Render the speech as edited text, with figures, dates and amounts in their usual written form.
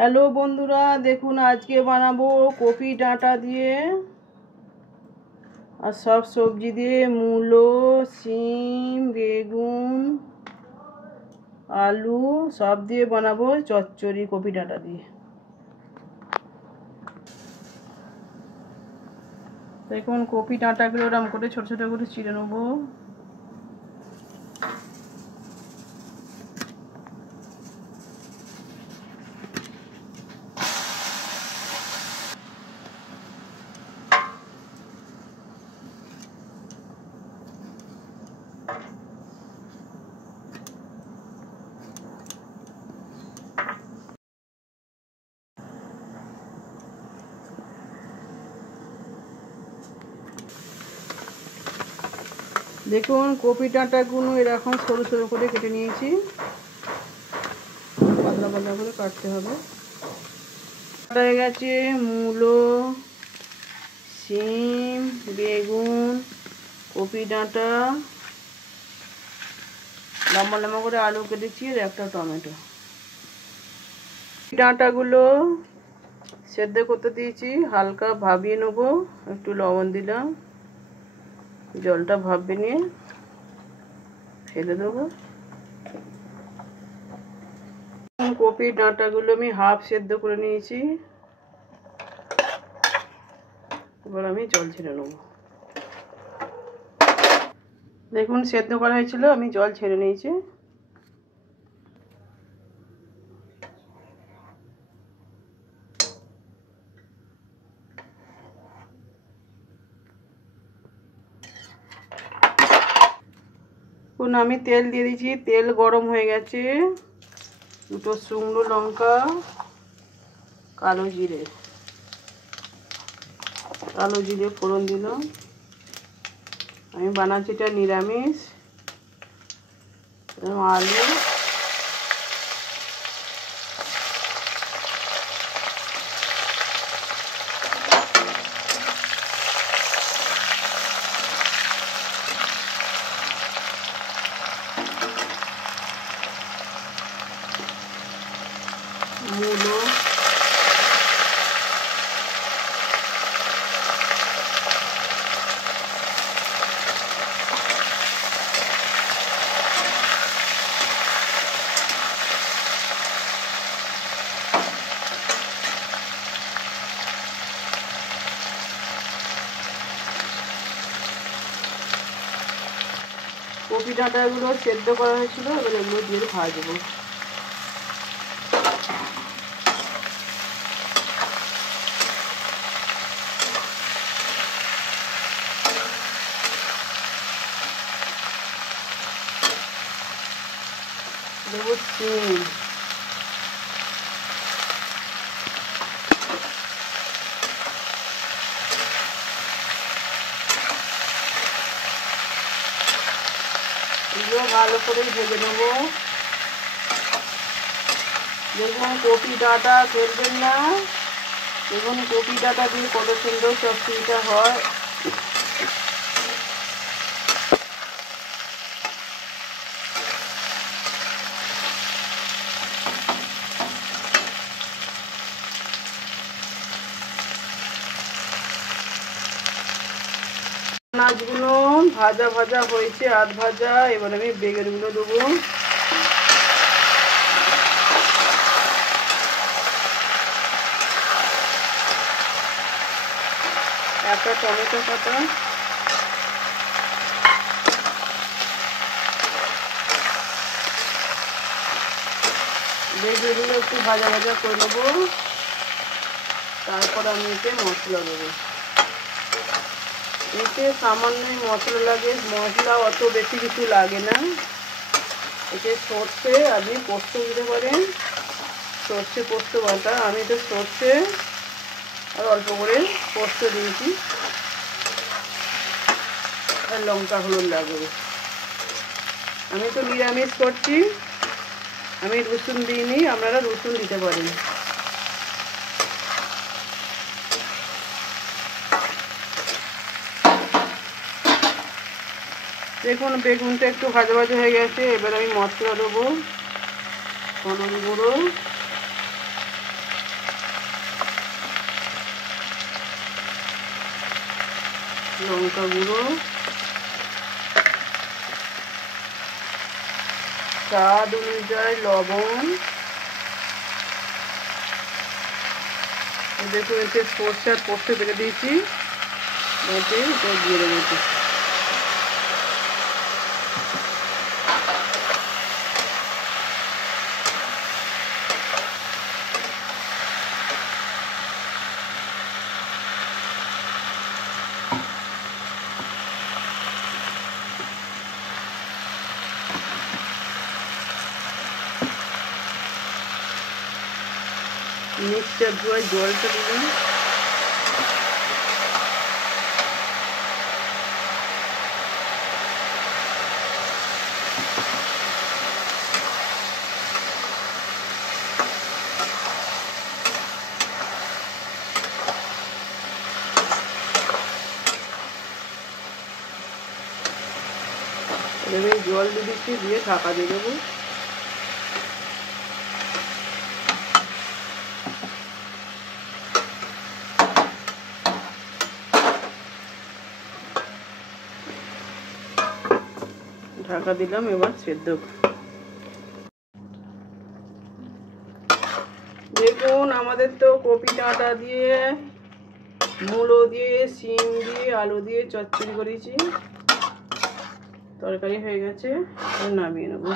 Hello বন্ধুরা, দেখুন আজকে বানাবো কপি ডাঁটা দিয়ে আর সব সবজি দিয়ে, মূলো, শিম, বেগুন, আলু সব দিয়ে বানাবো চচ্চড়ি কপি ডাঁটা দিয়ে। দেখুন কপি ডাঁটাগুলো এরকম করে ছোট ছোট করে চিড়ে নেবো। দেখুন কপি ডাঁটাগুলো এরকম সরু সরু করে কেটে নিয়েছি, পাতলা পাতলা করে কাটতে হবে। কাটা হয়ে গেছে মূলো, শিম, বেগুন, কপি ডাঁটা, লম্বা লম্বা করে আলু কেটেছি আর একটা টমেটো। ডাঁটাগুলো সেদ্ধ করতে দিয়েছি, হালকা ভাবিয়ে নেবো, একটু লবণ দিলাম, জলটা ভাববে নিয়ে ফেলে দেবো। কপি ডাঁটাগুলো আমি হাফ সেদ্ধ করে নিয়েছি, এবার আমি জল ছেড়ে নেব। দেখুন সেদ্ধ করা হয়েছিল, আমি জল ছেড়ে নিয়েছি। আমি তেল দিয়ে দিয়েছি, তেল গরম হয়ে গেছে। দুটো শুকনো লঙ্কা, কালো জিরে ফোড়ন দিলাম। আমি বানাচ্ছি এটা নিরামিষ। আলু, মূলো, কপি ডাঁটাগুলো সেদ্ধ করা হয়েছিল, এবার এগুলো দিয়ে ভাজবো। দেবো শিম, এগুলো ভালো করে ভেজে নেবো। দেখুন কপি ডাঁটা ফেলবেন না, দেখুন কপি ডাঁটা দিয়ে কত সুন্দর চচ্চড়িটা হয়। মাছগুলো ভাজা ভাজা হয়েছে, আধ ভাজা। এবার আমি বেগুনগুলো দেবো। একটা টমেটো কাটা, বেগুনগুলো একটু ভাজা ভাজা করে নেবো। তারপর আমি এতে মশলা দেবো। এতে সামান্যই মশলা লাগে, মশলা অত বেশি কিছু লাগে না। এতে সর্ষে, আপনি পোস্ত দিতে পারেন, সর্ষে পোস্ত বাটা। আমি তো সর্ষে আর অল্প করে পোস্ত দিয়েছি, আর লঙ্কা হলুদ লাগবে। আমি তো নিরামিষ করছি, আমি রসুন দিইনি, আপনারা রসুন দিতে পারেন। দেখুন বেগুনটা একটু ভাজা ভাজা হয়ে গেছে, এবার আমি মশলা দেবো। হলুদ গুঁড়ো, লঙ্কা গুঁড়ো, স্বাদ অনুযায়ী লবণ, দেখুন এতে সর্ষে আর পোস্ত বেটে দিয়েছি, এতে এটা দিয়ে দেবো। মিক্সচার ধোয়ায় জলটা দিলাম, এবার জল দিয়ে দিচ্ছি, দিয়ে ঢাকা দিয়ে দেবো। ঢাকা দিলাম, এবার সেদ্ধ। দেখুন আমাদের তো কপি ডাঁটা দিয়ে, মূলো দিয়ে, শিম দিয়ে, আলু দিয়ে চচ্চড়ি করেছি, তরকারি হয়ে গেছে, নামিয়ে নেব।